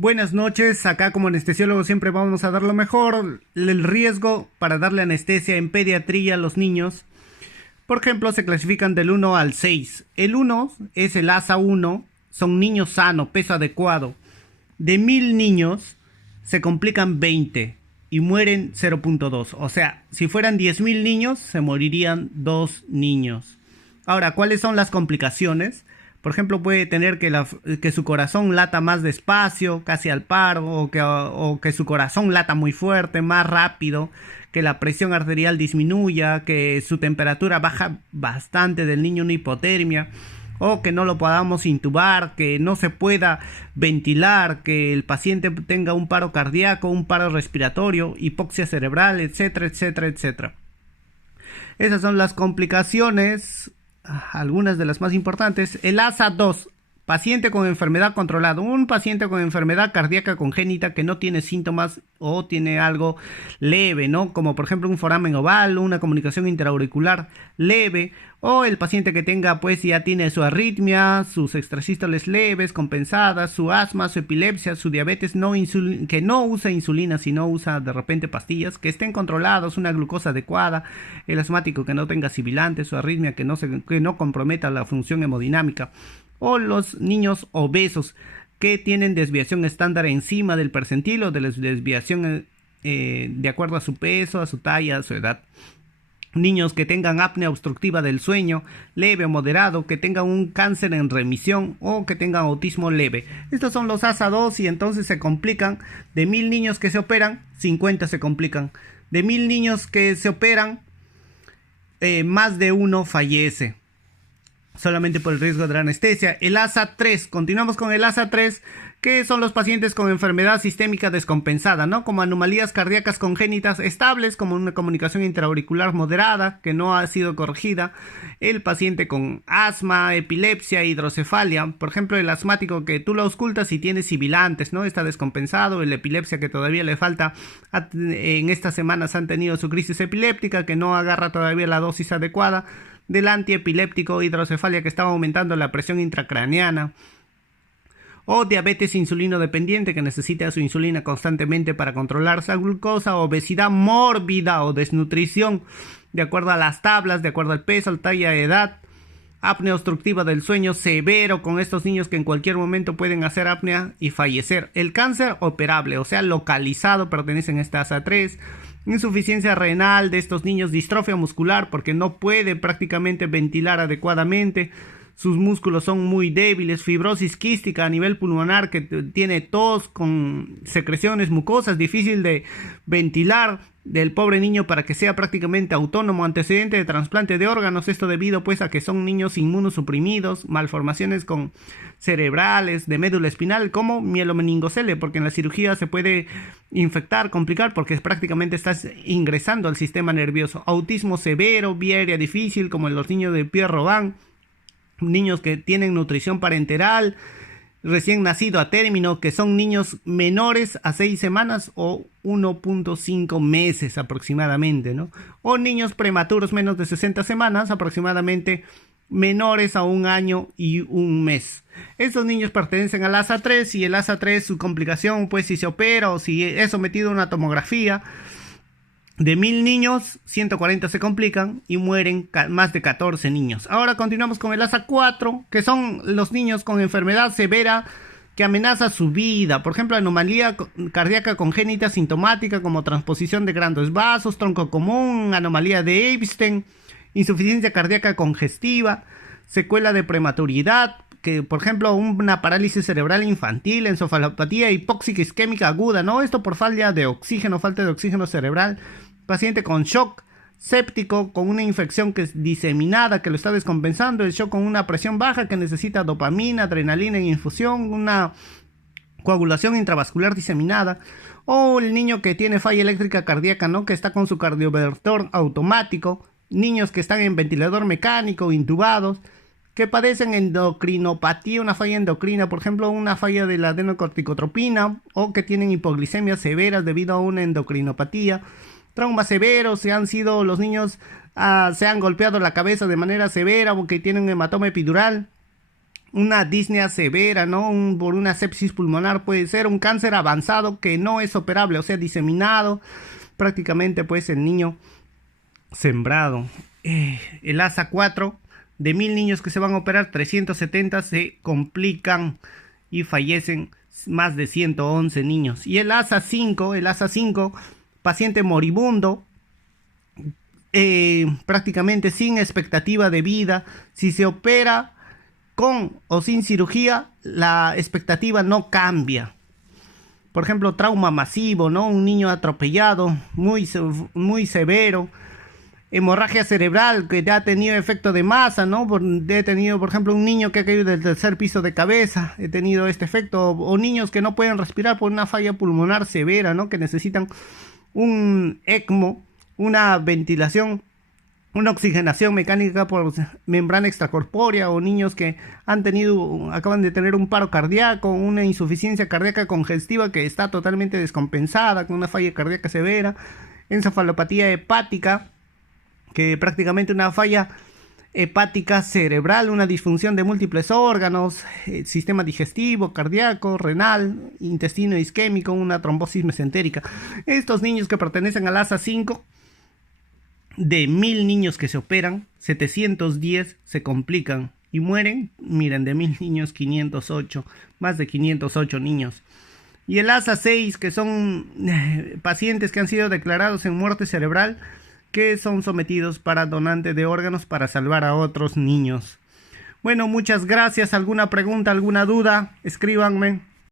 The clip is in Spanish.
Buenas noches, acá como anestesiólogo siempre vamos a dar lo mejor. El riesgo para darle anestesia en pediatría a los niños, por ejemplo, se clasifican del 1 al 6. El 1 es el ASA 1, son niños sanos, peso adecuado. De 1000 niños se complican 20 y mueren 0.2. O sea, si fueran 10.000 niños, se morirían 2 niños. Ahora, ¿cuáles son las complicaciones? Por ejemplo, puede tener que su corazón lata más despacio, casi al par, o que su corazón lata muy fuerte, más rápido, que la presión arterial disminuya, que su temperatura baja bastante del niño, una hipotermia, o que no lo podamos intubar, que no se pueda ventilar, que el paciente tenga un paro cardíaco, un paro respiratorio, hipoxia cerebral, etcétera, etcétera, etcétera. Esas son las complicaciones, algunas de las más importantes. El ASA 2, paciente con enfermedad controlada, un paciente con enfermedad cardíaca congénita que no tiene síntomas o tiene algo leve, ¿no? Como por ejemplo un foramen oval, una comunicación interauricular leve, o el paciente que tenga, pues ya tiene su arritmia, sus extrasístoles leves, compensadas, su asma, su epilepsia, su diabetes, que no usa insulina, sino usa de repente pastillas, que estén controlados, una glucosa adecuada, el asmático que no tenga sibilantes, su arritmia que no comprometa la función hemodinámica, o los niños obesos que tienen desviación estándar encima del percentilo de la desviación de acuerdo a su peso, a su talla, a su edad. Niños que tengan apnea obstructiva del sueño, leve o moderado, que tengan un cáncer en remisión o que tengan autismo leve. Estos son los ASA 2 y entonces se complican. De 1000 niños que se operan, 50 se complican. De 1000 niños que se operan, más de uno fallece, solamente por el riesgo de la anestesia. El ASA 3, continuamos con el ASA 3, que son los pacientes con enfermedad sistémica descompensada, ¿no? Como anomalías cardíacas congénitas estables, como una comunicación intraauricular moderada que no ha sido corregida. El paciente con asma, epilepsia, hidrocefalia, por ejemplo el asmático que tú lo auscultas y tiene sibilantes, ¿no? Está descompensado. El epilepsia que todavía le falta, en estas semanas han tenido su crisis epiléptica, que no agarra todavía la dosis adecuada. Del antiepiléptico, hidrocefalia que estaba aumentando la presión intracraneana, o diabetes insulino dependiente que necesita su insulina constantemente para controlar su glucosa, obesidad mórbida o desnutrición de acuerdo a las tablas, de acuerdo al peso, la talla, edad, apnea obstructiva del sueño severo con estos niños que en cualquier momento pueden hacer apnea y fallecer. El cáncer operable, o sea localizado, pertenecen a esta ASA 3. Insuficiencia renal de estos niños, distrofia muscular porque no puede prácticamente ventilar adecuadamente, sus músculos son muy débiles, fibrosis quística a nivel pulmonar que tiene tos con secreciones mucosas, difícil de ventilar del pobre niño para que sea prácticamente autónomo, antecedente de trasplante de órganos, esto debido pues a que son niños inmunosuprimidos, malformaciones con cerebrales, de médula espinal como mielomeningocele, porque en la cirugía se puede infectar, complicar porque prácticamente estás ingresando al sistema nervioso, autismo severo, vía aérea difícil como en los niños de Pierre-Robin, niños que tienen nutrición parenteral, recién nacido a término, que son niños menores a 6 semanas o 1.5 meses aproximadamente, ¿no? O niños prematuros menos de 60 semanas, aproximadamente menores a 1 año y 1 mes. Estos niños pertenecen al ASA 3 y el ASA 3, su complicación, pues si se opera o si es sometido a una tomografía, de 1000 niños, 140 se complican y mueren más de 14 niños. Ahora continuamos con el ASA 4, que son los niños con enfermedad severa que amenaza su vida. Por ejemplo, anomalía cardíaca congénita sintomática como transposición de grandes vasos, tronco común, anomalía de Epstein, insuficiencia cardíaca congestiva, secuela de prematuridad, que por ejemplo una parálisis cerebral infantil, encefalopatía hipóxica isquémica aguda, ¿no? Esto por falta de oxígeno cerebral. Paciente con shock séptico, con una infección que es diseminada, que lo está descompensando, el shock con una presión baja que necesita dopamina, adrenalina en infusión, una coagulación intravascular diseminada, o el niño que tiene falla eléctrica cardíaca, ¿no? Que está con su cardiovertor automático, niños que están en ventilador mecánico, intubados, que padecen endocrinopatía, una falla endocrina, por ejemplo, una falla de la adenocorticotropina, o que tienen hipoglicemias severas debido a una endocrinopatía, traumas severos, los niños se han golpeado la cabeza de manera severa o que tienen hematoma epidural, una disnea severa, ¿no? Por una sepsis pulmonar, puede ser un cáncer avanzado que no es operable, o sea, diseminado, prácticamente pues el niño sembrado. El ASA 4, de 1000 niños que se van a operar, 370 se complican y fallecen más de 111 niños. Y el ASA 5, paciente moribundo, prácticamente sin expectativa de vida. Si se opera con o sin cirugía, la expectativa no cambia. Por ejemplo, trauma masivo, ¿no? Un niño atropellado, muy severo. Hemorragia cerebral que ya ha tenido efecto de masa, ¿no? He tenido, por ejemplo, un niño que ha caído del tercer piso de cabeza, he tenido este efecto, o niños que no pueden respirar por una falla pulmonar severa, ¿no? Que necesitan un ECMO, una ventilación, una oxigenación mecánica por membrana extracorpórea, o niños que acaban de tener un paro cardíaco, una insuficiencia cardíaca congestiva que está totalmente descompensada, con una falla cardíaca severa, encefalopatía hepática, que prácticamente una falla hepática cerebral, una disfunción de múltiples órganos, sistema digestivo, cardíaco, renal, intestino isquémico, una trombosis mesentérica. Estos niños que pertenecen al ASA 5, de 1000 niños que se operan, 710 se complican y mueren. Miren, de 1000 niños, 508, más de 508 niños. Y el ASA 6, que son pacientes que han sido declarados en muerte cerebral, que son sometidos para donante de órganos para salvar a otros niños. Bueno, muchas gracias. ¿Alguna pregunta, alguna duda? Escríbanme.